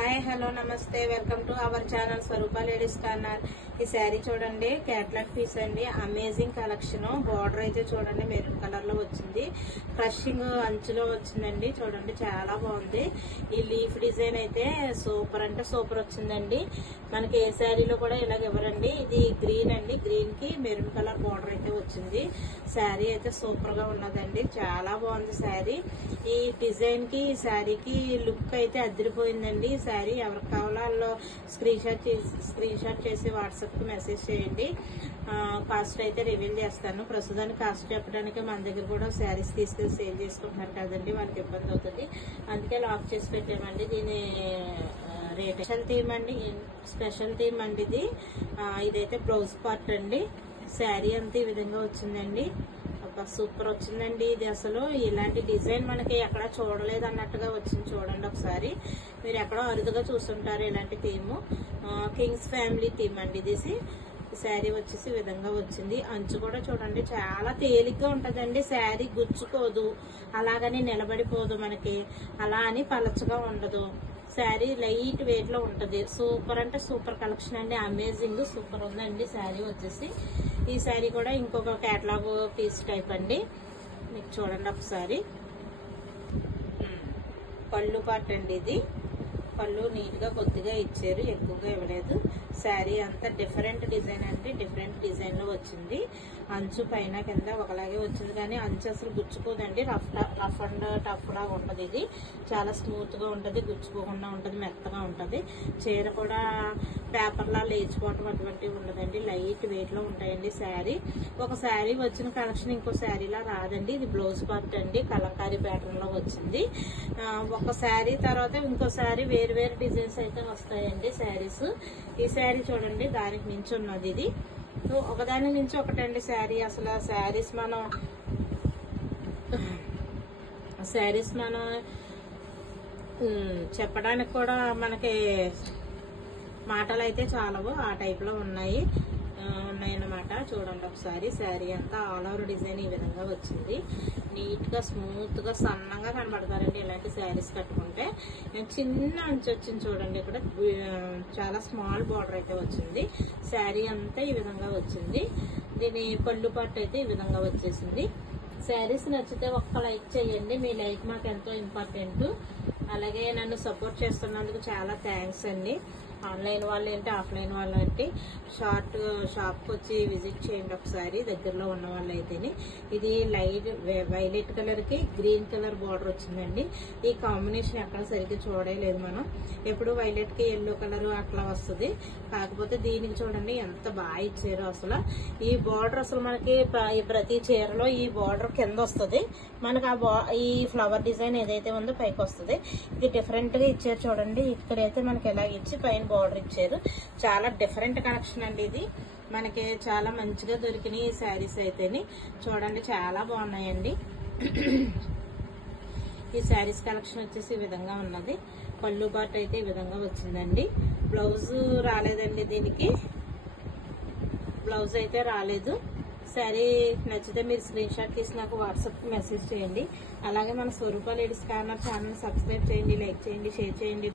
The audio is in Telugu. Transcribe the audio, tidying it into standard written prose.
హాయ్ హలో నమస్తే welcome to our channel Swarupa ladies corner. ఈ శారీ చూడండి, క్యాట్లాగ్ పీస్ అండి, అమేజింగ్ కలెక్షన్. బార్డర్ అయితే చూడండి మెరూన్ కలర్ లో వచ్చింది, క్రషింగ్ అంచులో వచ్చిందండి. చూడండి చాలా బాగుంది. ఈ లీఫ్ డిజైన్ అయితే సూపర్ అంటే సూపర్ వచ్చిందండి. మనకి ఏ శారీలో కూడా ఇలాగ ఇవ్వరండి. ఇది గ్రీన్ అండి, గ్రీన్ కి మెరూన్ కలర్ బార్డర్ అయితే వచ్చింది. శారీ అయితే సూపర్ గా ఉన్నదండి, చాలా బాగుంది శారీ. ఈ డిజైన్ కి ఈ శారీకి లుక్ అయితే అదిరిపోయిందండి. శారీ ఎవరికి కావాలో వాళ్ళు స్క్రీన్ షాట్ చేసి వాట్సాప్ కి మెసేజ్ చేయండి. కాస్ట్ అయితే రివీల్ చేస్తాను. ప్రస్తుతానికి కాస్ట్ చెప్పడానికి మన దగ్గర కూడా శారీస్ తీసుకెళ్లి సేల్ చేసుకుంటున్నారు కదండి, వాళ్ళకి ఇబ్బంది అవుతుంది, అందుకే లాక్ చేసి పెట్టామండి. దీని రేట్ స్పెషల్ థీమ్ అండి ఇది. ఇదైతే బ్లౌజ్ పార్ట్ అండి. శారీ అంతా ఈ విధంగా వచ్చిందండి. సూపర్ వచ్చిందండి. ఇది అసలు ఇలాంటి డిజైన్ మనకి ఎక్కడ చూడలేదు అన్నట్టుగా వచ్చింది. చూడండి ఒకసారి, మీరు ఎక్కడో అరుదుగా చూస్తుంటారు ఇలాంటి థీమ్. కింగ్స్ ఫ్యామిలీ థీమ్ అండి ఇది. శారీ వచ్చేసి ఈ విధంగా వచ్చింది. అంచు కూడా చూడండి చాలా తేలిగ్గా ఉంటదండి. శారీ గుచ్చుకోదు, అలాగని నిలబడిపోదు మనకి, అలా అని పలచగా ఉండదు. శారీ లైట్ వెయిట్ లో ఉంటది. సూపర్ అంటే సూపర్ కలెక్షన్ అండి, అమేజింగ్ సూపర్ ఉందండి శారీ వచ్చేసి. ఈ శారీ కూడా ఇంకొక కేటలాగ్ పీస్ టైప్ అండి. మీకు చూడండి ఒకసారి, పళ్ళు పార్ట్ అండి ఇది. పళ్ళు నీట్ గా కొద్దిగా ఇచ్చారు, ఎక్కువగా ఇవ్వలేదు. శారీ అంతా డిఫరెంట్ డిజైన్ అండి, డిఫరెంట్ డిజైన్ లో వచ్చింది. అంచు పైన కింద ఒకలాగే వచ్చింది, కానీ అంచు అసలు గుచ్చుకోదండి. రఫ్ అండ్ టఫ్ లాగా ఉంటది. ఇది చాలా స్మూత్ గా ఉంటది, గుచ్చుకోకుండా ఉంటది, మెత్తగా ఉంటది. చీర కూడా పేపర్ లా లేచిపోవటం అటువంటివి ఉండదండి, లైట్ వెయిట్ లో ఉంటాయండి. శారీ ఒక శారీ వచ్చిన కలెక్షన్ ఇంకో శారీలా రాదండి. ఇది బ్లౌజ్ పార్ట్ అండి, కలంకారీ ప్యాటర్న్ లో వచ్చింది. ఒక శారీ తర్వాత ఇంకో శారీ వేరు డిజైన్స్ అయితే వస్తాయండి శారీస్. ఈ శారీ చూడండి దానికి మించి ఉన్నది ఇది. ఒకదాని నుంచి ఒకటండి శారీ. అసలు శారీస్ మనం చెప్పడానికి కూడా మనకి మాటలు అయితే చాలవు, ఆ టైప్ లో ఉన్నాయన్నమాట. చూడండి ఒకసారి, శారీ అంతా ఆల్ ఓవర్ డిజైన్ ఈ విధంగా వచ్చింది. నీట్ గా స్మూత్ గా సన్నంగా కనబడతారండి ఇలాంటి శారీస్ కట్టుకుంటే. చిన్న అంచు వచ్చింది చూడండి, ఇక్కడ చాలా స్మాల్ బార్డర్ అయితే వచ్చింది. శారీ అంతా ఈ విధంగా వచ్చింది. దీని పళ్ళు పార్ట్ అయితే ఈ విధంగా వచ్చేసింది. శారీస్ నచ్చితే ఒక్క లైక్ చేయండి, మీ లైక్ మాకు ఎంతో ఇంపార్టెంట్. అలాగే నన్ను సపోర్ట్ చేస్తున్నందుకు చాలా థ్యాంక్స్ అండి. ఆన్లైన్ వాళ్ళు ఏంటి, ఆఫ్లైన్ వాళ్ళు ఏంటి, షాప్కి వచ్చి విజిట్ చేయండి ఒకసారి, దగ్గరలో ఉన్న వాళ్ళు అయితేనే. ఇది లైట్ వైలెట్ కలర్ కి గ్రీన్ కలర్ బార్డర్ వచ్చిందండి. ఈ కాంబినేషన్ ఎక్కడ సరిగ్గా చూడలేదు మనం, ఎప్పుడు వైలెట్ కి ఎల్లో కలర్ అట్లా వస్తుంది. కాకపోతే దీనికి చూడండి ఎంత బాగా ఇచ్చారు అసలు. ఈ బార్డర్ అసలు మనకి ప్రతి చీరలో ఈ బార్డర్ కింద వస్తుంది మనకి. ఈ ఫ్లవర్ డిజైన్ ఏదైతే ఉందో పైకి వస్తుంది. ఇది డిఫరెంట్ గా ఇచ్చారు చూడండి. ఇక్కడైతే మనకి ఎలా ఇచ్చి పైన బార్డర్ ఇచ్చారు. చాలా డిఫరెంట్ కలెక్షన్ అండి ఇది. మనకి చాలా మంచిగా దొరికినాయి ఈ శారీస్ అయితేని. చూడండి చాలా బాగున్నాయండి. ఈ శారీస్ కలెక్షన్ వచ్చేసి ఈ విధంగా ఉన్నది. పళ్ళు పార్ట్ అయితే ఈ విధంగా వచ్చిందండి. బ్లౌజ్ రాలేదండి, దీనికి బ్లౌజ్ అయితే రాలేదు. శారీ నచ్చితే మీరు స్క్రీన్ షాట్ తీసి నాకు వాట్సాప్ మెసేజ్ చేయండి. అలాగే మన స్వరూప లేడీస్ కార్నర్ ఛానల్ సబ్స్క్రైబ్ చేయండి, లైక్ చేయండి, షేర్ చేయండి.